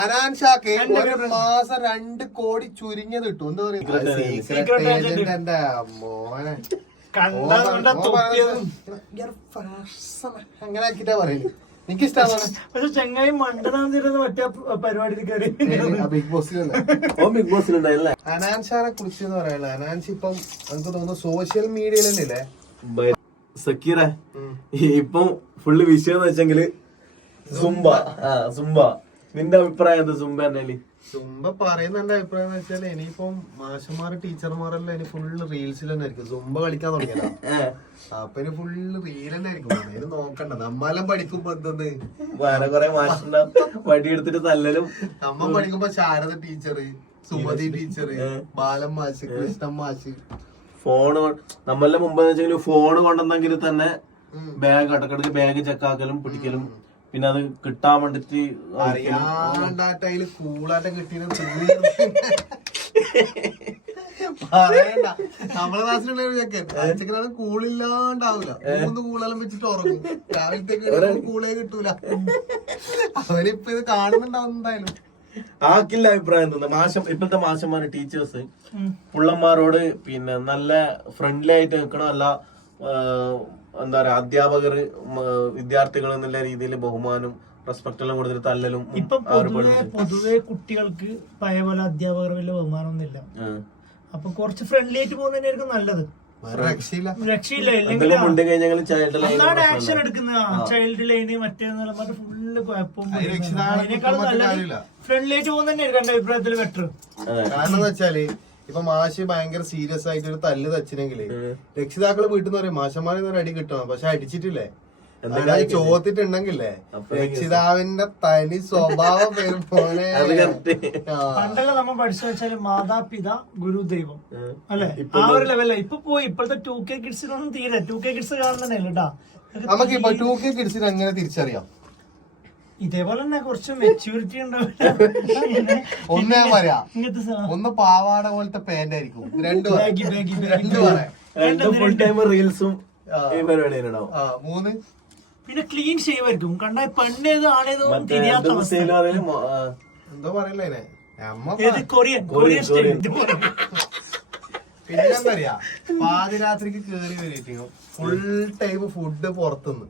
ഹനാൻ shack ഒരു മാസം 2 കോടി ചുരുങ്ങിയത് കിട്ടും. എന്താ പറയുക എന്റെ മോനെ അങ്ങനെ ആക്കിട്ടാ പറയല്. എനിക്കിഷ്ടമാണ്. പക്ഷെ ചെങ്ങായി മണ്ടനാന്നിരുന്ന മറ്റേ പരിപാടിയിൽ കയറി ബിഗ് ബോസിലുണ്ടായില്ലേ. ഹനാൻ ഷാനെ കുറിച്ച് എന്ന് പറയാനുള്ള ഹനാൻ ഷാ ഇപ്പം എനിക്ക് തോന്നുന്നു സോഷ്യൽ മീഡിയയിലല്ലേ സക്കീറ ഇപ്പം ഫുള്ള് വിഷയം എന്ന് വെച്ചെങ്കില് സുംബ നിന്റെ അഭിപ്രായം എന്താ സുംബ എന്നാല്? സുംബ പറയുന്ന എന്റെ അഭിപ്രായം എന്ന് വെച്ചാൽ ഇനിയിപ്പം മാഷന്മാര് ടീച്ചർമാരെല്ലാം ഇനി ഫുള്ള് റീൽസിൽ തന്നെ ആയിരിക്കും. സുംബ കളിക്കാൻ തുടങ്ങിയല്ലോ. അപ്പൊ ഇനി ഫുള്ള് റീൽ തന്നെ ആയിരിക്കും. അതിന് നോക്കണ്ട. നമ്മളെല്ലാം പഠിക്കുമ്പോ എന്തെന്ന് വേറെ കൊറേ മാഷുണ്ടാവും വടിയെടുത്തിട്ട് തല്ലലും. നമ്മ പഠിക്കുമ്പോ ശാരദ ടീച്ചർ, സുമതി ടീച്ചർ, ബാലൻ മാഷ്, കൃഷ്ണൻ മാഷ്. ഫോണ് നമ്മളെ മുമ്പ് വെച്ചെങ്കിൽ ഫോണ് കൊണ്ടുവന്നെങ്കിൽ തന്നെ ബാഗ് ഇടക്കിടക്ക് ബാഗ് ചെക്കാക്കലും പിടിക്കലും പിന്നെ അത് കിട്ടാൻ വേണ്ടിട്ട് അറിയാണ്ടായില് കൂളാറ്റം കിട്ടിയ പറയണ്ട. നമ്മളെ ക്ലാസ്സിലുള്ള ചെക്കൻ കൂളില്ലാണ്ടാവില്ല. 3 കൂളെല്ലാം വെച്ചിട്ട് ഉറങ്ങും. രാവിലത്തേക്ക് കൂളേ കിട്ടൂല. അവനിപ്പ ഇത് കാണുന്നുണ്ടാവും എന്തായാലും. ആക്കില്ല അഭിപ്രായം തോന്നുന്നു. ഇപ്പോഴത്തെ മാഷന്മാര് ടീച്ചേഴ്സ് പുള്ളന്മാരോട് പിന്നെ നല്ല ഫ്രണ്ട്ലി ആയിട്ട് നിൽക്കണം. അല്ല എന്താ പറയാ അധ്യാപകര് വിദ്യാർത്ഥികൾ എന്നുള്ള രീതിയിൽ ബഹുമാനം റെസ്പെക്ട് എല്ലാം കൊടുത്തിട്ട് തല്ലലും. ഇപ്പൊ പൊതുവെ കുട്ടികൾക്ക് പഴയ പോലെ അധ്യാപകർ വലിയ ബഹുമാനം ഒന്നുമില്ല. അപ്പൊ കുറച്ച് ഫ്രണ്ട്ലി ആയിട്ട് പോകുന്നതായിരിക്കും നല്ലത്. രക്ഷയില്ല. ഇല്ലെങ്കിൽ ആക്ഷൻ എടുക്കുന്ന ചൈൽഡ് ലൈന് മറ്റേന്ന് ഫുള്ള് കുഴപ്പം. അതിനേക്കാളും നല്ലത് ഫ്രണ്ട്ലി ആയിട്ട് പോകുന്ന തന്നെയായിരിക്കും എന്റെ അഭിപ്രായത്തിൽ ബെറ്റർ. കാരണം വെച്ചാല് ഇപ്പൊ മാഷ് ഭയങ്കര സീരിയസ് ആയിട്ട് ഒരു തല്ല് തച്ചിനെങ്കില് രക്ഷിതാക്കള് വീട്ടിൽ നിന്ന് പറയും മാഷന്മാരെ ഒരു അടി കിട്ടണം. പക്ഷെ അടിച്ചിട്ടില്ലേ ചോദിച്ചിട്ടുണ്ടെങ്കിലേ രക്ഷിതാവിന്റെ തനി സ്വഭാവം വരും പോലെ. പണ്ടല്ല നമ്മ പഠിച്ചു വെച്ചാല് മാതാപിതാ ഗുരുദൈവം അല്ലെ, ആ ഒരു ലെവല. ഇപ്പൊ പോയി ഇപ്പോഴത്തെ 2K കിഡ്സിനൊന്നും തീരെ 2K കിഡ്സ് കാണുന്നതന്നെ കേട്ടാ. നമുക്ക് ഇപ്പൊ 2K കിഡ്സിന് എങ്ങനെ തിരിച്ചറിയാം? ഇതേപോലെ തന്നെ കുറച്ച് മെച്യൂരിറ്റി ഉണ്ടാവില്ല. ഒന്നേ പറയാ, ഒന്ന് പാവാട പോലത്തെ പാന്റ് ആയിരിക്കും, 3 പിന്നെ ക്ലീൻ ഷേവ് ആയിരിക്കും. കണ്ടാ പെണ്ണേത് ആണേതും തിരിയാത്ത അവസ്ഥ. എന്തോ പറയില്ലേ കൊറിയൻ സ്റ്റൈൽ. പിന്നെ എന്താ പറയാ, പാതിരാത്രിക്ക് കേറി വരികയും ഫുൾ ടൈം ഫുഡ് പുറത്തുനിന്ന്.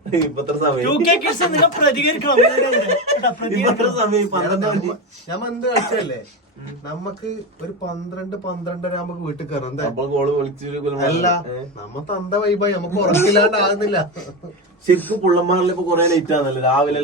ഞാൻ എന്ത് കളിച്ചല്ലേ, നമ്മക്ക് ഒരു 12-12:30 ആകുമ്പോ വീട്ടിൽ കയറാം. അല്ല നമ്മ തന്ത വൈബായി, നമുക്ക് ഉറക്കില്ലാണ്ടാകുന്നില്ല. ശരിക്കും പുള്ളന്മാരിൽ ഇപ്പൊ കൊറേ ലേറ്റ് ആണല്ലോ രാവിലെ.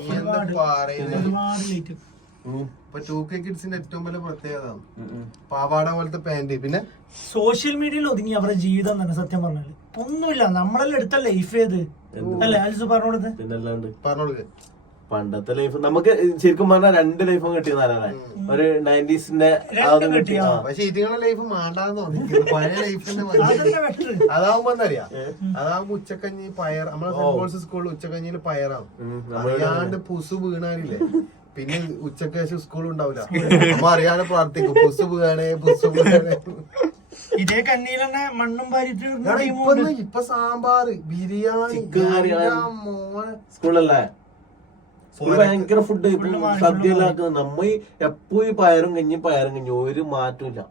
ഇപ്പൊ 2K കിഡ്സിന്റെ ഏറ്റവും വലിയ പ്രത്യേകത പാവാട പോലത്തെ പാന്റ്. പിന്നെ സോഷ്യൽ മീഡിയയിൽ ഒതുങ്ങി അവരുടെ ജീവിതം തന്നെ. സത്യം പറഞ്ഞാല് ഒന്നുമില്ല, നമ്മളെല്ലാം എടുത്ത ലൈഫ് ഏത് അല്ലെ ആലിസ് പറഞ്ഞോളത്. പിന്നല്ലാണ്ട് പറഞ്ഞോളൂ, പണ്ടത്തെ ലൈഫ് നമുക്ക് ശരിക്കും പറഞ്ഞാൽ 2 ലൈഫും കിട്ടിയതാണ്. ഒരു 90s കിട്ടിയ. പക്ഷെ ഇതിങ്ങളുടെ ലൈഫ് മാണ്ടാന്ന് തോന്നി. പഴയ ലൈഫ് അതാവുമ്പോ എന്താ അറിയാ, അതാവുമ്പോ ഉച്ചക്കഞ്ഞി പയർ. നമ്മളെ ഫുട്ബോൾസ് സ്കൂളിൽ ഉച്ചക്കഞ്ഞിയിൽ പയറാവും. അറിയാണ്ട് പുസു വീണാനില്ലേ, പിന്നെ ഉച്ചക്ക് ശേഷം സ്കൂൾ ഉണ്ടാവില്ല. അമ്മ അറിയാതെ പ്രാർത്ഥിക്കും, പുസു വീണേ പുസു വീണേ. ഇതേ കണ്ണിയിൽ തന്നെ മണ്ണും പാരിട്ട് ഇപ്പൊ സാമ്പാറ് ബിരിയാണി സ്കൂളല്ലേ ഭയങ്കര ഫുഡ് സദ്യയിലാക്കുന്നത്. നമ്മ എപ്പോഴും പയറും കഞ്ഞി ഒരു മാറ്റമില്ല.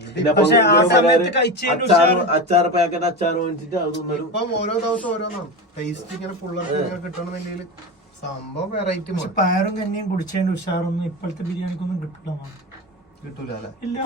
അച്ചാറ് പാക്കറ്റ് അച്ചാറ് മേടിച്ചിട്ട് അത് ഇപ്പം ഓരോ ദിവസം ഓരോന്നാണ് ടേസ്റ്റ്. ഇങ്ങനെ പിള്ളേർക്ക് കിട്ടണമെന്നുണ്ടെങ്കിൽ സംഭവം വെറൈറ്റി. പയറും കഞ്ഞിയും കുടിച്ചതിന്റെ ഉഷാറൊന്നും ഇപ്പോഴത്തെ ബിരിയാണിക്കൊന്നും കിട്ടൂല അല്ലെ? ഇല്ല.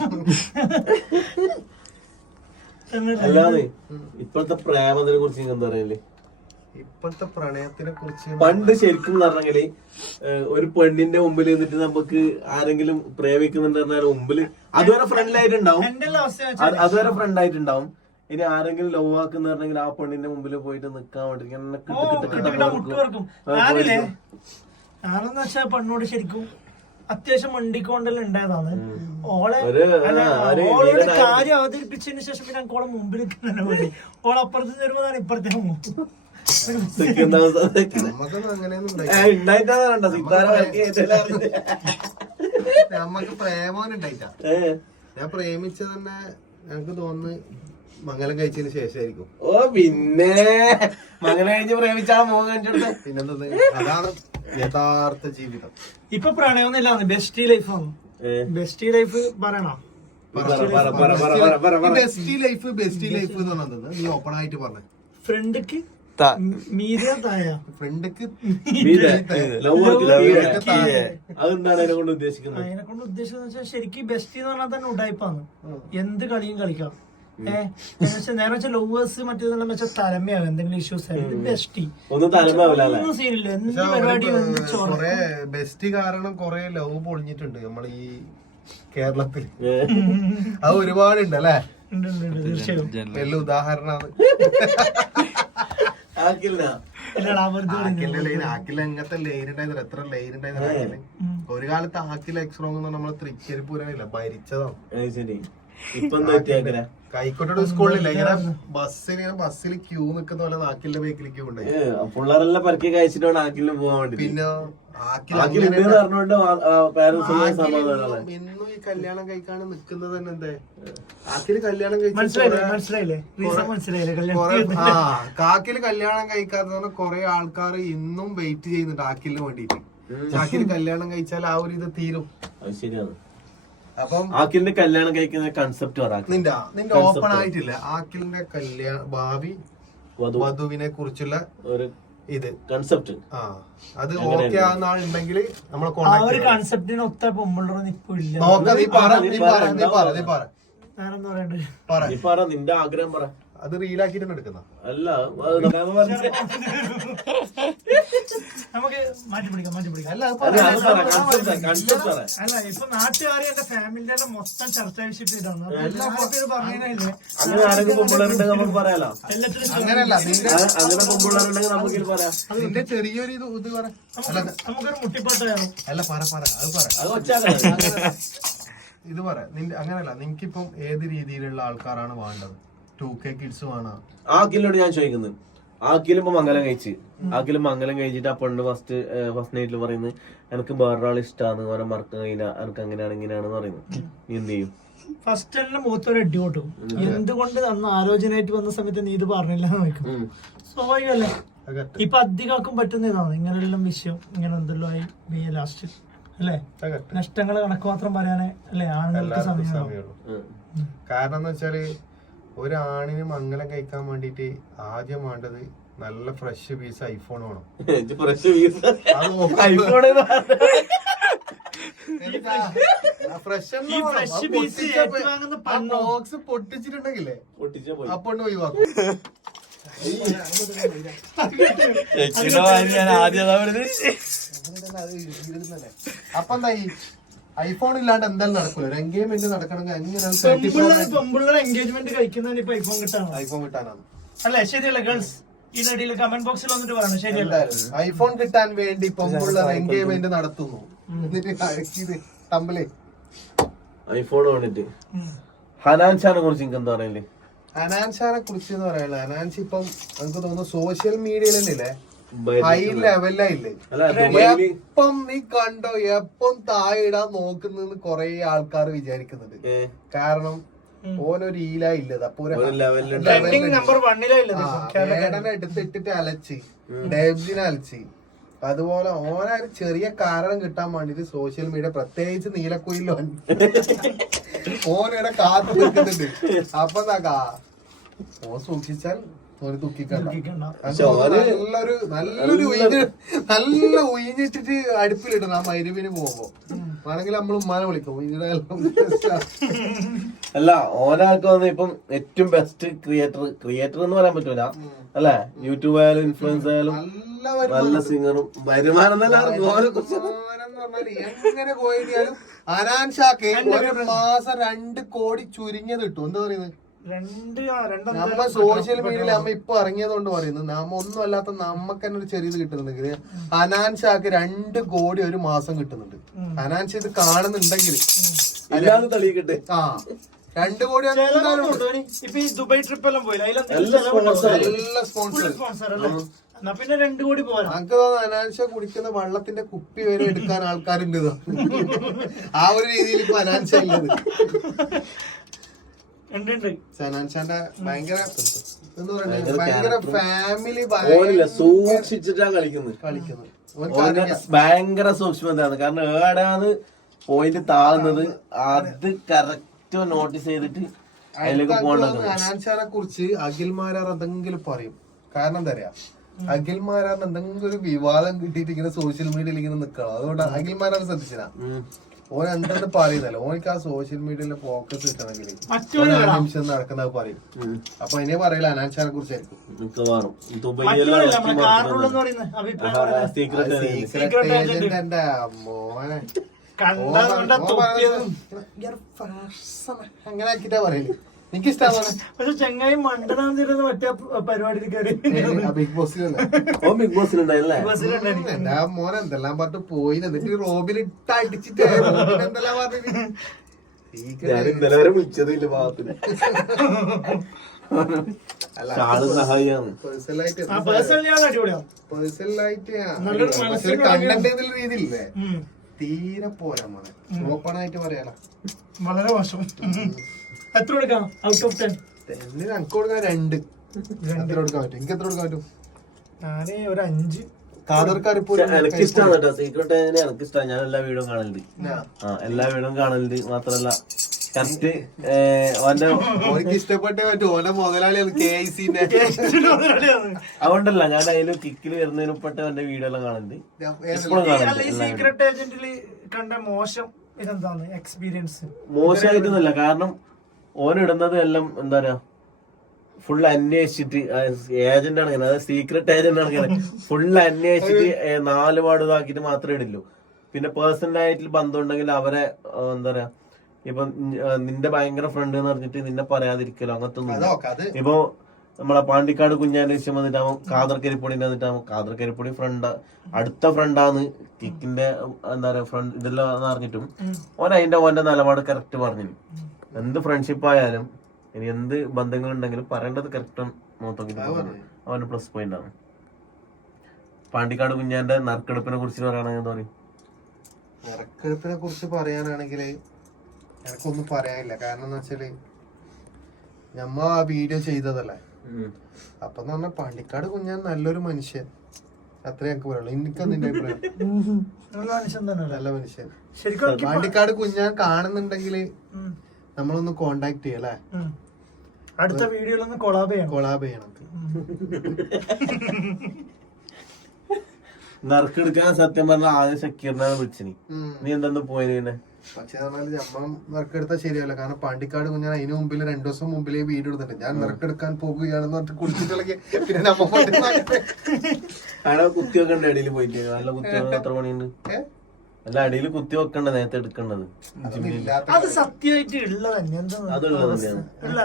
അല്ലാതെ ഇപ്പോഴത്തെ പ്രേമത്തിനെ കുറിച്ച് എന്താ പറയല്ലേ? ഇപ്പോഴത്തെ പ്രണയത്തിനെ കുറിച്ച് പണ്ട് ശരിക്കും പറഞ്ഞെങ്കില് ഒരു പെണ്ണിന്റെ മുമ്പിൽ നിന്നിട്ട് നമുക്ക് ആരെങ്കിലും പ്രേമിക്കുന്നുണ്ടെന്നാൽ മുമ്പില് അതുവരെ ഫ്രണ്ട് ആയിട്ടുണ്ടാവും. ഇനി ആരെങ്കിലും ലവ് ആക്കുന്ന പറഞ്ഞെങ്കിൽ ആ പെണ്ണിന്റെ മുമ്പിൽ പോയിട്ട് നിക്കാൻ വേണ്ടി ഞാനെന്ന് വെച്ചാൽ പെണ്ണോട് ശരിക്കും അത്യാവശ്യം മണ്ടിക്കൊണ്ടെല്ലാം ഉണ്ടായതാണ്. ഓളോട് കാര്യം അവതരിപ്പിച്ചതിന് ശേഷം പിന്നെ ഓളെ മുമ്പിൽ തന്നെ പോയി. ഓളപ്പുറത്ത് വരുമ്പോഴാണ് ഇപ്പുറത്തെ നമ്മക്ക് പ്രേമം ഉണ്ടായിട്ടാ. ഞാൻ പ്രേമിച്ച തന്നെ ഞങ്ങക്ക് തോന്നുന്നു മംഗലം കഴിച്ചതിന് ശേഷമായിരിക്കും. ഓ പിന്നെ മംഗലം കഴിഞ്ഞ് പ്രേമിച്ചാ മോഹൻ കാണിച്ചെടുത്ത പിന്നെന്താ, അതാണ് യഥാർത്ഥ ജീവിതം. ഇപ്പൊ പ്രണയമൊന്നുമില്ലാന്ന് ബെസ്റ്റ് ലൈഫാണ്. ബെസ്റ്റ് ലൈഫ് പറയണോ? ബെസ്റ്റ് ലൈഫ് എന്ന് പറഞ്ഞത് നീ ഓപ്പൺ ആയിട്ട് പറഞ്ഞ ഫ്രണ്ടിക്ക് മീര തായ ഫ്രണ്ടിക്ക് അതെന്താണ് അതിനെ കൊണ്ട് ഉദ്ദേശിക്കുന്നത്? അതിനെ കൊണ്ട് ഉദ്ദേശിക്കുന്നത് വെച്ചാൽ ശരിക്കും ബെസ്റ്റ് എന്ന് പറഞ്ഞാൽ തന്നെ ഉടായ്പാണ്. എന്ത് കളിയും കളിക്കാം. നേരെ വെച്ചാൽ ലവേഴ്സ് മറ്റേതെല്ലാം വെച്ചാൽ തലമയാവും എന്തെങ്കിലും ഇഷ്യൂസ് ആയിട്ട്. ബെസ്റ്റി ഒന്നും സീനില്ല. എന്ത് പരിപാടി കൊറേ ബെസ്റ്റ് കാരണം കൊറേ ലവ് പൊളിഞ്ഞിട്ടുണ്ട് നമ്മൾ ഈ കേരളത്തിൽ. അത് ഒരുപാടുണ്ട് അല്ലേ? തീർച്ചയായും വലിയ ഉദാഹരണമാണ്. ആക്കില്ല എങ്ങനത്തെ ലൈൻ ഉണ്ടായിരുന്നു, എത്ര ലൈൻ ഉണ്ടായിരുന്നു ആക്കില്. ഒരു കാലത്ത് ആക്കിൽ എക്സ്ട്രോങ് നമ്മളെ തൃശ്ശേരി പൂരമില്ല ഭരിച്ചതാണ്. കൈക്കോട്ടോട് സ്കൂളിലില്ല, ഇങ്ങനെ ബസ്സിൽ ക്യൂ നിക്കുന്ന പോലെ നാക്കിലിന്റെ ബേക്കിൽ ക്യൂ ഉണ്ടായി. പിള്ളേരെല്ലാം പരക്കി കഴിച്ചിട്ടാണ് ആക്കിലും പോകാൻ വേണ്ടി. പിന്നെ ഇന്നും ഈ കല്യാണം കഴിക്കാണ് നിക്കുന്നത് തന്നെ. എന്തേ ആക്കില് കല്യാണം കാക്കില് കല്യാണം കഴിക്കാത്ത കൊറേ ആൾക്കാർ ഇന്നും വെയിറ്റ് ചെയ്യുന്നുണ്ട് ആക്കിലിന് വേണ്ടിട്ട്. ആക്കില് കല്യാണം കഴിച്ചാൽ ആ ഒരു ഇത് തീരും. ശരിയാണ്. അപ്പം ആക്കിലിന്റെ കല്യാണം കഴിക്കുന്ന കൺസെപ്റ്റ് നിന്റെ ഓപ്പൺ ആയിട്ടില്ല. ആക്കിലിന്റെ ഭാവി വധുവിനെ കുറിച്ചുള്ള ഒരു ഇത് കൺസെപ്റ്റ് അത് ഓക്കെ ആവുന്ന ആളുണ്ടെങ്കിൽ നമ്മളെ കൺസെപ്റ്റിന് ഒത്ത പൊമ്പിള്ളറ നിപ്പില്ല. നിന്റെ ആഗ്രഹം പറ. അത് റീലാക്കിട്ട് എടുക്കുന്ന അല്ല നമുക്ക് മാറ്റി പിടിക്കാം. അല്ല ഇപ്പൊ നാട്ടുകാരെ എന്റെ ഫാമിലിയുടെ മൊത്തം ചർച്ചാ വിഷയം ഇതാണ്. പറഞ്ഞില്ലേ അങ്ങനെ ആരെങ്കിലും പൊമ്പിള്ളേരുണ്ടെങ്കിൽ നമുക്ക് പറയാലോ. അങ്ങനെയല്ല അങ്ങനെ പൊമ്പിള്ളേരുണ്ടെങ്കിൽ നമുക്ക് പറയാം. അതിന്റെ ചെറിയൊരു ഇത് പറ. നമുക്കൊരു മുട്ടിപ്പാട്ടാണ്. അല്ല പറ അത് പറ. ഇത് പറ. നിന്റെ അങ്ങനെയല്ല, നിനക്കിപ്പം ഏത് രീതിയിലുള്ള ആൾക്കാരാണ് വേണ്ടത്? 2K കിഡ്സ് വേണം. ആ കിലോട് ഞാൻ ചോദിക്കുന്നത്, ആക്കിലും ഇപ്പൊ മംഗലം കഴിച്ച് ആക്കിലും മംഗലം കഴിച്ചിട്ട് ആ പെണ്ണ് ഫസ്റ്റ് നൈറ്റിൽ പറയുന്നത് എനിക്ക് വേറൊരാൾ ഇഷ്ടമാണ്, ഓരോ മറക്കാൻ കഴിയില്ല, എനിക്ക് അങ്ങനെയാണ് ഇങ്ങനെയാണെന്ന് പറയുന്നത്. നീ എന്ത് ചെയ്യും? ഫസ്റ്റ് തന്നെ മൂത്തൊരു അടി കൊട്ടും. എന്തുകൊണ്ട് അന്ന് ആലോചനയായിട്ട് വന്ന സമയത്ത് നീ ഇത് പറഞ്ഞില്ല എന്ന് നോക്കും. സ്വാഭാവികമല്ലേ? ഇപ്പൊ അധികം പറ്റുന്ന ഇതാണ്. ഇങ്ങനെല്ലാം വിഷയം ഇങ്ങനെ എന്തെല്ലോ ആയി ലാസ്റ്റ് അല്ലേ? നഷ്ടങ്ങൾ കണക്ക് മാത്രം പറയാനേ അല്ലേ ആണുങ്ങൾക്ക് സമയമുള്ളൂ. കാരണം എന്ന് വെച്ചാല് ഒരാണിന് മംഗലം കഴിക്കാൻ വേണ്ടിട്ട് ആദ്യം വേണ്ടത് നല്ല ഫ്രഷ് പീസ് ഐഫോൺ വേണം. ബോക്സ് പൊട്ടിച്ചിട്ടുണ്ടെങ്കിലേ ആ പെണ്ണ് ഒഴിവാക്കും. അപ്പൊ എന്തായി? ഐഫോൺ ഇല്ലാണ്ട് എന്തായാലും നടക്കൂല. ഒരു എൻഗേജ്മെന്റ് നടക്കണമെങ്കിൽ എൻഗേജ്മെന്റ് കഴിക്കുന്നതിന് ഇപ്പൊ ഐഫോൺ കിട്ടാനാണ് അല്ലേ? ശരിയല്ലേ ഗേൾസ്? ഇതിനിടയിൽ കമന്റ് ബോക്സിൽ വന്നിട്ട് പറയണം. ശരിയല്ല, ഐഫോൺ കിട്ടാൻ വേണ്ടി പെൺപിള്ളേർ എൻഗേജ്മെന്റ് നടത്തുന്നു. ഐഫോൺ വേണ്ടിട്ട് ഹനാൻ ഷാനെ കുറിച്ച് എനിക്ക് എന്താ പറയല്ലേ? ഹനാൻ ഷാനെ കുറിച്ച് എന്ന് പറയാനുള്ളത്, ഹനാൻഷ് ഇപ്പം എനിക്ക് തോന്നുന്നു സോഷ്യൽ മീഡിയയിൽ തന്നെയല്ലേ ഹൈ ലെവലായില്ലേ? എപ്പം നീ കണ്ടോ എപ്പം താഴെയിടാൻ നോക്കുന്നെന്ന് കൊറേ ആൾക്കാർ വിചാരിക്കുന്നുണ്ട്. കാരണം ഓനൊരു ഈല ഇല്ലത്. അപ്പൊ വേടനെ എടുത്തിട്ടിട്ട് അലച്ച് ഡെബ്സിനെ അലച്ച്. അതുപോലെ ഓനൊരു ചെറിയ കാരണം കിട്ടാൻ വേണ്ടിട്ട് സോഷ്യൽ മീഡിയ പ്രത്യേകിച്ച് നീലക്കുയിലോ ഓനിടെ കാത്തു നിൽക്കുന്നുണ്ട്. അപ്പൊ ഓൻ സൂക്ഷിച്ചാൽ നല്ല ഉയിഞ്ഞിട്ടിട്ട് അടുപ്പിലിടണം. ആ മരുവിന് പോകുമ്പോ ആണെങ്കിൽ നമ്മൾ ഉമ്മാനെ വിളിക്കും. അല്ല ഓനാൾക്ക് വന്ന് ഇപ്പം ഏറ്റവും ബെസ്റ്റ് ക്രിയേറ്റർ എന്ന് പറയാൻ പറ്റൂല അല്ലെ? യൂട്യൂബ് ആയാലും ഇൻഫ്ലുവൻസ് ആയാലും നല്ല സിംഗറും വരുമാനം എങ്ങനെ പോയാലും ഹനാൻ ഷാക്ക് ഒരു മാസം 2 കോടി ചുരുങ്ങിയത് കിട്ടും. എന്താ പറയുന്നത്? നമ്മ സോഷ്യൽ മീഡിയയിൽ നമ്മ ഇപ്പൊ ഇറങ്ങിയത് കൊണ്ട് പറയുന്നത് നമ്മ ഒന്നും അല്ലാത്ത നമ്മക്ക് തന്നെ ഒരു ചെറിയത് കിട്ടുന്നുണ്ടെങ്കിൽ ഹനാൻ ഷാക്ക് 2 കോടി ഒരു മാസം കിട്ടുന്നുണ്ട്. ഹനാൻ ഷാ ഇത് കാണുന്നുണ്ടെങ്കിൽ 2 കോടി ദുബായ് ട്രിപ്പ് എല്ലാം പോയില്ല പിന്നെ 2 കോടി പോരാ. നമുക്ക് തോന്നുന്നു ഹനാൻ ഷാ കുടിക്കുന്ന വെള്ളത്തിന്റെ കുപ്പി വരെ എടുക്കാൻ ആൾക്കാരുണ്ട്. ആ ഒരു രീതിയിൽ ഇപ്പൊ ഹനാൻ ഷാ ഉള്ളത്. ഉണ്ട്. സനാൻഷാന്റെ ഭയങ്കര എന്ന് പറയുന്നത് ഭയങ്കര ഫാമിലി ഓനില്ല സൂക്ഷിച്ചിട്ടാ കളിക്കുന്നത്. ഭയങ്കര സൂക്ഷ്മതയാണ്. കാരണം ഏടാണ് പോയിന്റ് താഴ്ന്നത് അത് കറക്റ്റ് നോട്ടീസ് ചെയ്തിട്ട് അതിലേക്ക് പോകേണ്ടത്. അനാൻഷാനെ കുറിച്ച് അഖിൽമാരാർ എന്തെങ്കിലും പറയും. കാരണം എന്താ പറയാ, അഖിൽമാരാറിന് എന്തെങ്കിലും ഒരു വിവാദം കിട്ടിയിട്ട് ഇങ്ങനെ സോഷ്യൽ മീഡിയയിൽ ഇങ്ങനെ നിക്കണം. അതുകൊണ്ട് അഖിൽമാരാർ ശ്രദ്ധിച്ചാ ഓൻ എന്തെന്ന് പറയുന്നല്ലോ, ഓനിക്ക് ആ സോഷ്യൽ മീഡിയയിലെ ഫോക്കസ് കിട്ടണമെങ്കിൽ നിമിഷം നടക്കുന്നത് പറയും. അപ്പൊ അതിനെ പറയില്ല അനാൻഷാനെ കുറിച്ചായിരിക്കും. എന്റെ മോനെ അങ്ങനെ ആക്കിട്ടാ പറയല്. എനിക്കിഷ്ടമാണ്. പക്ഷെ ചെങ്ങായി മണ്ടനാന്നിരുന്ന മറ്റേ പരിപാടിയിൽ കയറി ബിഗ് ബോസിലല്ലേ. ബിഗ് ബോസിലുണ്ടായില്ലേ എന്റെ മോനെ എന്തെല്ലാം പറഞ്ഞിട്ട് പോയി. എന്നിട്ട് റോബിൽ ഇട്ടടിച്ചിട്ട് എന്തെല്ലാം പറഞ്ഞു. ഇന്നലെ വരെ വിളിച്ചതില്ല പാവത്തിന്. പേഴ്സണലായിട്ട് കണ്ടന്റ് രീതിയില്ലേ തീരെ പോരാ മോനെ. ഓപ്പണായിട്ട് പറയാലോ, വളരെ മോശം. എത്ര കൊടുക്കാം ഔട്ട് ഓഫ് 10? എനിക്ക് കൊടുക്കാൻ 2. എത്ര കൊടുക്കാൻ പറ്റും? എനിക്ക് എത്ര കൊടുക്കാൻ പറ്റും? ഞാന് ഒരു 5. എനിക്കിഷ്ടമാണ് കേട്ടോ സീക്രട്ട്. എനിക്കിഷ്ടമാണ്. ഞാൻ എല്ലാ വീഡിയോയും കാണലുണ്ട്. എല്ലാ വീഡിയോയും കാണലുണ്ട്. മാത്രല്ല കറക്റ്റ് ഇഷ്ടപ്പെട്ടേ പറ്റും. ഓനെ മുതലാളിയാണ് KIC-ന്റെ. അതുകൊണ്ടല്ല ഞാൻ അതില് കിക്കില് വരുന്നതിന് പെട്ട എന്റെ വീഡിയോ എല്ലാം കാണലുണ്ട്. ഇപ്പോഴും കാണലുണ്ട്. സീക്രട്ട് ഏജന്റില് കണ്ട മോശം ഇതെന്താണ് എക്സ്പീരിയൻസ്? മോശമായിട്ടൊന്നുമല്ല. കാരണം ഓനിടുന്നത് എല്ലാം എന്താ പറയാ ഫുള്ള് അന്വേഷിച്ചിട്ട് ഏജന്റ് ആണ്, അതായത് സീക്രട്ട് ഏജന്റ് ആണ്. ഫുള്ള് അന്വേഷിച്ചിട്ട് 4 വാർഡ് ഇതാക്കിയിട്ട് മാത്രമേ ഇടില്ലൂ. പിന്നെ പേഴ്സണലായിട്ട് ബന്ധം ഉണ്ടെങ്കിൽ അവരെ എന്താ പറയാ ഇപ്പൊ നിന്റെ ഭയങ്കര ഫ്രണ്ട് എന്ന് പറഞ്ഞിട്ട് നിന്നെ പറയാതിരിക്കലോ അങ്ങനത്തെ ഒന്നും. ഇപ്പൊ നമ്മളെ പാണ്ടിക്കാട് കുഞ്ഞാന്റെ വിഷയം വന്നിട്ടാവും കാദർ കരിപ്പൊടിന്റെ വന്നിട്ടാവും. കാദർ കരിപ്പൊടി ഫ്രണ്ട് അടുത്ത ഫ്രണ്ടാന്ന് കിക്കിന്റെ എന്താ പറയാ ഫ്രണ്ട് ഇതെല്ലാം അറിഞ്ഞിട്ടും ഓന്റെ നിലപാട് കറക്റ്റ് പറഞ്ഞു. എന്ത് ഫ്രണ്ട്ഷിപ്പ് ആയാലും ഇനി എന്ത് ബന്ധങ്ങൾ ഉണ്ടെങ്കിലും പറയേണ്ടത് കറക്റ്റ് നോക്കി അവന്റെ പ്ലസ് പോയിന്റ് ആണ്. പാണ്ടിക്കാട് കുഞ്ഞാന്റെ നറുക്കെടുപ്പിനെ കുറിച്ച് പറയുകയാണെങ്കിൽ എന്താ പറയും? നറുക്കെടുപ്പിനെ കുറിച്ച് പറയാനാണെങ്കിൽ എനിക്കൊന്നും പറയാനില്ല. കാരണം എന്ന് വെച്ചാല് ഞമ്മ ആ വീഡിയോ ചെയ്തതല്ലേ. അപ്പൊ എന്ന് പറഞ്ഞാൽ പാണ്ടിക്കാട് കുഞ്ഞാൻ നല്ലൊരു മനുഷ്യൻ, അത്രേ എനിക്ക് പറയുള്ളൂ. എനിക്കതിന്റെ അഭിപ്രായം നല്ല മനുഷ്യൻ. പാണ്ടിക്കാട് കുഞ്ഞാൻ കാണുന്നുണ്ടെങ്കിൽ നമ്മളൊന്ന് കോണ്ടാക്ട് ചെയ്യല്ലേ. അടുത്ത വീഡിയോയിലൊന്ന് കൊളാബ് ചെയ്യണം. നറുക്കെടുക്കാൻ സത്യം പറഞ്ഞ ആദ്യം സക്കീറിനാണ് വിളിച്ചിനി. നീ എന്തെന്ന് പോയത്? പിന്നെ പക്ഷെ നമ്മ നറുക്കെടുത്താൽ ശരിയല്ല. കാരണം പാണ്ടിക്കാട് കുഞ്ഞാൻ അതിന് മുമ്പിൽ 2 ദിവസം മുമ്പിലേ വീഡിയോ എടുത്തിട്ട് ഞാൻ നറുക്കെടുക്കാൻ പോകുകയാണെന്ന് പറഞ്ഞിട്ട് കുളിച്ചിട്ടുണ്ടെങ്കിൽ പിന്നെ നമ്മ കുത്തി വെക്കണ്ട ഇടയിൽ പോയിട്ട്. നല്ല കുത്തി എത്ര പണിയുണ്ട്? അല്ല അടിയിൽ കുത്തി വെക്കണ്ട, നേരത്തെ എടുക്കേണ്ടത്. അത് സത്യമായിട്ട് ഉള്ളത് അതുള്ളത് തന്നെയാണ്.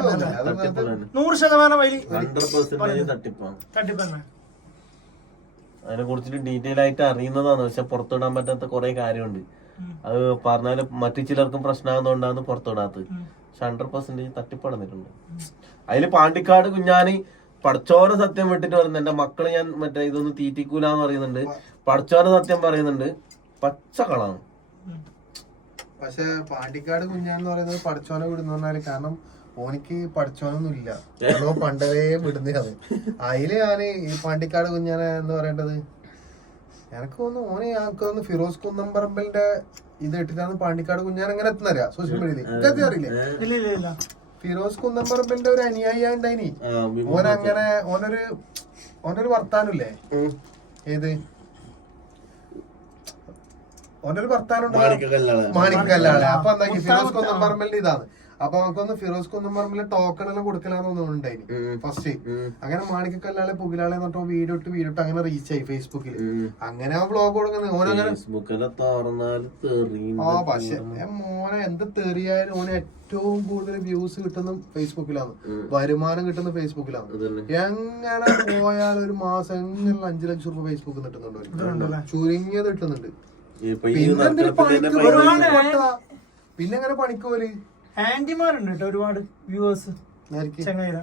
100% തട്ടിപ്പാണ്. അതിനെ കുറിച്ചിട്ട് ഡീറ്റെയിൽ ആയിട്ട് അറിയുന്നതാണ്. പക്ഷെ പുറത്തുവിടാൻ പറ്റാത്ത കുറെ കാര്യമുണ്ട്. അത് പറഞ്ഞാല് മറ്റു ചിലർക്കും പ്രശ്നമാകുന്നതുകൊണ്ടാണ് പുറത്തുവിടാത്തത്. പക്ഷെ 100% തട്ടിപ്പടന്നിട്ടുണ്ട്. അതില് പാണ്ടിക്കാട് കുഞ്ഞാന് പടച്ചോര സത്യം വിട്ടിട്ട് പറയുന്നത് എന്റെ മക്കള് ഞാൻ മറ്റേ ഇതൊന്നും തീറ്റിക്കൂലെന്ന് പറയുന്നുണ്ട്. പടച്ചോര സത്യം പറയുന്നുണ്ട്. പച്ച കളാണ്. പക്ഷെ പാണ്ടിക്കാട് കുഞ്ഞാന്ന് പറയുന്നത് പടച്ചോനെ വിടുന്ന പറഞ്ഞാല്, കാരണം ഓനിക്ക് പഠിച്ചോനൊന്നും ഇല്ല, അതോ പണ്ടേ വിടുന്നതാണ്. അതില് ഞാന് ഈ പാണ്ടിക്കാട് കുഞ്ഞാനെ എന്ന് പറയേണ്ടത് എനിക്ക് തോന്നുന്നു ഓന് ഞങ്ങൾക്ക് തോന്നുന്നു ഫിറോസ് കുന്നംപറമ്പലിന്റെ ഇത് ഇട്ടിട്ടാണ് പാണ്ടിക്കാട് കുഞ്ഞാൻ അങ്ങനെ എത്തുന്നറിയാ സോഷ്യൽ മീഡിയയില്. ഇതൊക്കെ അറിയില്ലേ? ഫിറോസ് കുന്നംപറമ്പലിന്റെ ഒരു അനുയായി ഉണ്ടായിനി. ഓനങ്ങനെ ഓനൊരു വർത്താനല്ലേ, ഏത് ഓനൊരു വർത്താനം മാണിക്കല്ലാളെ. അപ്പൊ എന്താക്കി ഫിറോസ് കുന്നംപറമ്പലിന്റെ ഇതാണ്. അപ്പൊ നമുക്കൊന്ന് ഫിറോസ് കുന്നംപറമ്പിലെ ടോക്കൺ എല്ലാം കൊടുക്കലാന്നൊന്നും ഉണ്ടായി ഫസ്റ്റ്. അങ്ങനെ മാണിക്കല്ലാളെ പുകിലാളെ എന്നിട്ടോ വീഡിയോ ഇട്ട് അങ്ങനെ റീച്ച് ആയി ഫേസ്ബുക്കിൽ. അങ്ങനെ ആ ബ്ലോഗ് കൊടുക്കുന്നത് ഓനങ്ങനെ. ആ പക്ഷെ മോനെ എന്ത് തെറിയായാലും ഓന് ഏറ്റവും കൂടുതൽ വ്യൂസ് കിട്ടുന്ന ഫേസ്ബുക്കിലാണ്, വരുമാനം കിട്ടുന്ന ഫേസ്ബുക്കിലാണ്. എങ്ങനെ പോയാൽ ഒരു മാസം എങ്ങനെ 5 ലക്ഷം രൂപ ഫേസ്ബുക്കിൽ കിട്ടുന്നുണ്ട്, ചുരുങ്ങിയത് കിട്ടുന്നുണ്ട്. പിന്നെ എങ്ങനെ പണിക്കോല് ആന്റിമാരുണ്ട് കേട്ടോ ഒരുപാട് വ്യൂവേഴ്സ്. എനിക്കറിയില്ല.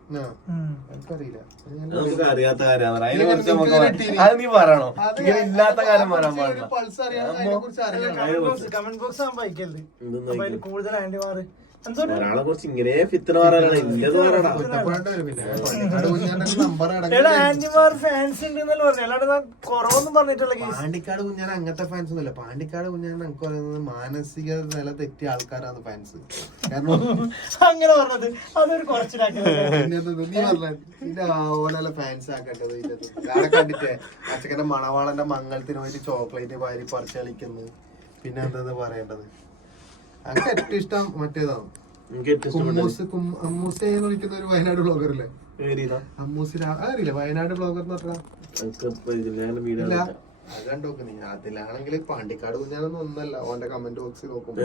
നമുക്ക് അറിയാത്ത കാര്യമാണ്. അതിനെ കുറിച്ച് അത് നീ പറയണോ? ഇങ്ങനെ ഇല്ലാത്ത കാര്യം പറയാൻ പാടില്ല. കമന്റ് ബോക്സ് ആകുമ്പോ അയക്കല്ലേ. കൂടുതൽ ആന്റിമാർ എന്തോ ഒരാളെ കുറിച്ച് ഇങ്ങനെ ഫിത്തന പറയാനാണ് ഇന്റത് പറയടാ. പിന്നെ പാണ്ടിക്കാട് കുഞ്ഞാന്റെ നമ്പർ ആന്റിമാർ ഫാൻസ് ഉണ്ടെന്നല്ലേ പറഞ്ഞു, അല്ലാണ്ട് ഞാൻ കുറവൊന്നും പറഞ്ഞിട്ടുള്ള കേസ്. പാണ്ടിക്കാട് കുഞ്ഞാൻ അങ്ങനത്തെ ഫാൻസ് ഒന്നുമില്ല. പാണ്ടിക്കാട് കുഞ്ഞാൻ നമുക്ക് പറയുന്നത് മാനസിക നില തെറ്റിയ ആൾക്കാരാണ് ഫാൻസ്. കാരണം അങ്ങനെ പറഞ്ഞത് അതൊരു കുറച്ചിലാക്കി. നീ പറഞ്ഞ ഓനല്ല ഫാൻസ് ആക്കേണ്ടത്. ആടെ കണ്ടിട്ടേ അച്ഛക്കന്റെ മണവാളന്റെ മംഗളത്തിന് പോയിട്ട് ചോക്ലേറ്റ് വാരി പറിച്ച് കളിക്കുന്നത്. പിന്നെ എന്താ പറയേണ്ടത്, അങ്ങനെ ഏറ്റവും ഇഷ്ടം മറ്റേതാണ് അമ്മൂസ് എന്ന് വിളിക്കുന്ന ഒരു വയനാട് ബ്ലോഗർ അല്ലേ? അമ്മൂസ് അറിയില്ല, വയനാട് ബ്ലോഗർ എന്ന് പറഞ്ഞാൽ അത് കണ്ടോക്ക് നീ. അതിലാണെങ്കിൽ പാണ്ടിക്കാട് കുഞ്ഞാനൊന്നും ഒന്നല്ല. ഓന്റെ കമന്റ് ബോക്സ് നോക്കുമ്പോ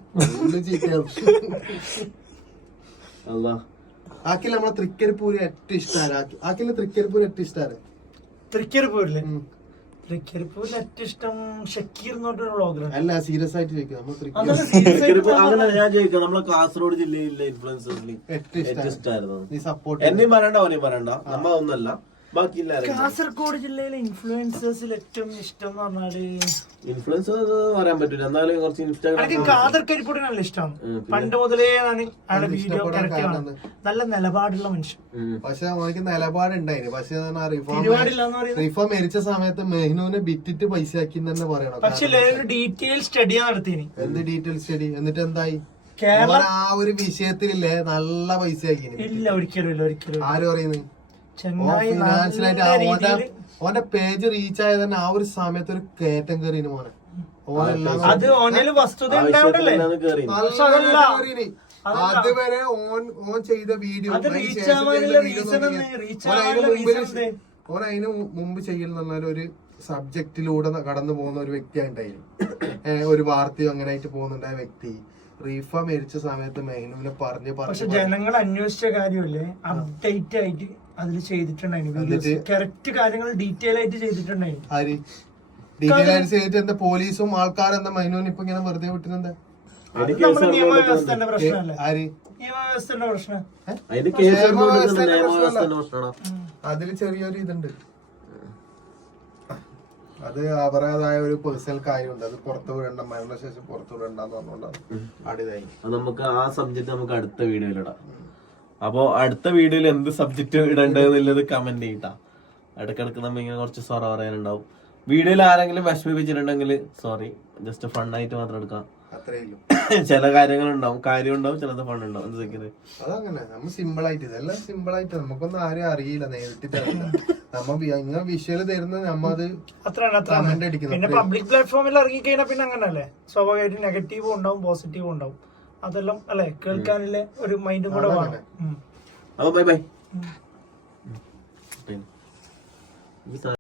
ആക്കില്ല നമ്മളെ തൃക്കരിപ്പൂര് ഏറ്റവും ഇഷ്ടമാണ്. ആക്കില്ല തൃക്കരിപ്പൂര് ഏറ്റവും ഇഷ്ടമാണ്. തൃക്കരിപ്പൂരില്ലേ? തൃക്കരിപ്പൂരിൽ ഏറ്റവും ഇഷ്ടം ഷക്കീർ എന്ന് പറഞ്ഞൊരു വ്ളോഗറാണ്. അല്ല, സീരിയസ് ആയിട്ട് ചോദിക്കാം. അങ്ങനെ ഞാൻ ചോദിക്കാം, നമ്മളെ കാസർഗോഡ് ജില്ലയിലെ ഇൻഫ്ലുവൻസേഴ്സിൽ ഏറ്റവും ഇഷ്ടമായിരുന്നു. നീ സപ്പോർട്ട് എന്നെയും പറയണ്ട ഓനെയും പറയണ്ട, നമ്മ ഒന്നല്ല ബാക്കിയില്ല. കാസർഗോഡ് ജില്ലയിലെ ഇൻഫ്ലുവൻസേഴ്സിൽ ഏറ്റവും ഇഷ്ടം എന്ന് പറഞ്ഞാല് ഇൻഫ്ലുവൻസർ പറയാൻ പറ്റൂല, എന്നാലും കുറച്ച് എനിക്ക് കാദർ കരിപ്പൂടി നല്ല ഇഷ്ടമാണ്. പണ്ട് മുതലേ ഞാൻ അയാളുടെ വീഡിയോ കറക്റ്റ്, നല്ല നിലപാടുള്ള മനുഷ്യൻ. പക്ഷെ അവനക്ക് നിലപാടുണ്ടായിന്. പക്ഷെ നിലപാടില്ലാന്ന് പറയുന്നത് റിഫ മരിച്ച സമയത്ത് മെഹ്നൂനെ ബിറ്റിട്ട് പൈസ ആക്കി തന്നെ പറയണം. പക്ഷെ ഒരു ഡീറ്റെയിൽ സ്റ്റഡി നടത്തിന്. എന്ത് ഡീറ്റെയിൽ സ്റ്റഡി? എന്നിട്ട് എന്തായി? കേരള ആ ഒരു വിഷയത്തിലില്ലേ നല്ല പൈസ ആക്കി. ഇല്ല, ഒരിക്കലും ഇല്ല, ഒരിക്കലും. ആര് പറയുന്നത്? ചെങ്ങായി ഫിനാൻഷ്യലായിട്ട് ഓന്റെ പേജ് റീച്ച് ആയത് തന്നെ ആ ഒരു സമയത്ത് ഒരു കയറ്റം കയറിന് മോനെ. അത് ഓനില് വസ്തുത ഉണ്ടാവണ്ടല്ലേ? അതുവരെ ഓൻ ചെയ്ത വീഡിയോ അത് റീച്ച് ആവാനുള്ള റീസൺ ഓൻ അതിന് മുമ്പ് ചെയ്യലെന്ന് പറഞ്ഞാൽ ഒരു സബ്ജക്റ്റിലൂടെ കടന്നു പോകുന്ന ഒരു വ്യക്തിയായിട്ടായിരുന്നു. ഒരു വാർത്തയോ അങ്ങനെ ആയിട്ട് പോകുന്നുണ്ടായ വ്യക്തി റീഫ മരിച്ച സമയത്ത് മെഹ്നൂനെ പക്ഷെ ജനങ്ങൾ അന്വേഷിച്ച കാര്യമല്ലേ, അപ്ഡേറ്റ് ആയിട്ട് അതിൽ ചെയ്തിട്ടുണ്ടായിരുന്നു. കറക്റ്റ് കാര്യങ്ങൾ ഡീറ്റെയിൽ ആയിട്ട് ചെയ്തിട്ടുണ്ടായിരുന്നു. ആര് ഡീറ്റെയിൽ ആയിട്ട് ചെയ്തിട്ട് എന്താ പോലീസും ആൾക്കാരും എന്താ മെഹ്നൂനെ ഇപ്പൊ ഇങ്ങനെ വെറുതെ വിട്ടുന്നുണ്ട്? നിയമവ്യവസ്ഥന്റെ പ്രശ്നമല്ലേ? ആര് നിയമവ്യവസ്ഥന്റെ പ്രശ്നം? അതില് ചെറിയൊരു ഇതുണ്ട്. അത് അവരുടേതായ ഒരു പേഴ്സണൽ കാര്യമുണ്ട്. അത് പുറത്തു വിടണ്ട, മരണശേഷം പുറത്തു വിടണ്ടെന്ന് പറഞ്ഞുകൊണ്ടാണ് ആടിതായി. നമുക്ക് ആ സബ്ജക്ട് നമുക്ക് അടുത്ത വീഡിയോയിലിടാം. അപ്പൊ അടുത്ത വീഡിയോയിൽ എന്ത് സബ്ജക്ട് ഇടേണ്ടതെന്നുള്ളത് കമന്റ് ചെയ്യട്ടാ. ഇടക്കിടക്ക് നമ്മ ഇങ്ങനെ കുറച്ച് സൊറ പറയാനുണ്ടാവും. വീഡിയോയിൽ ആരെങ്കിലും വിഷമിപ്പിച്ചിട്ടുണ്ടെങ്കിൽ സോറി, ജസ്റ്റ് ഫണ്ണായിട്ട് മാത്രം എടുക്കാം. ചില കാര്യങ്ങളുണ്ടാവും, കാര്യം ഉണ്ടാവും, ചിലത് ഫണ്ണുണ്ടാവും. എന്തൊക്കെയാണ് അതങ്ങനെ നമ്മൾ സിമ്പിൾ ആയിട്ട് ഇതെല്ലാം സിമ്പിൾ ആയിട്ട് നമുക്കൊന്നും ആരും അറിയില്ല, നേരിട്ട് നമ്മ ഇങ്ങനെ വിഷ്വല് തരുന്നത് നമ്മ അത് കമന്റ് അടിക്കുന്നു. പിന്നെ പബ്ലിക് പ്ലാറ്റ്ഫോമിൽ ഇറങ്ങി കഴിഞ്ഞാൽ പിന്നെ അങ്ങനല്ലേ, സ്വാഭാവികമായിട്ട് നെഗറ്റീവും ഉണ്ടാവും പോസിറ്റീവും ഉണ്ടാവും. അതെല്ലാം അല്ലെ കേൾക്കാനുള്ള ഒരു മൈൻഡും കൂടെ വേണം. Bye by.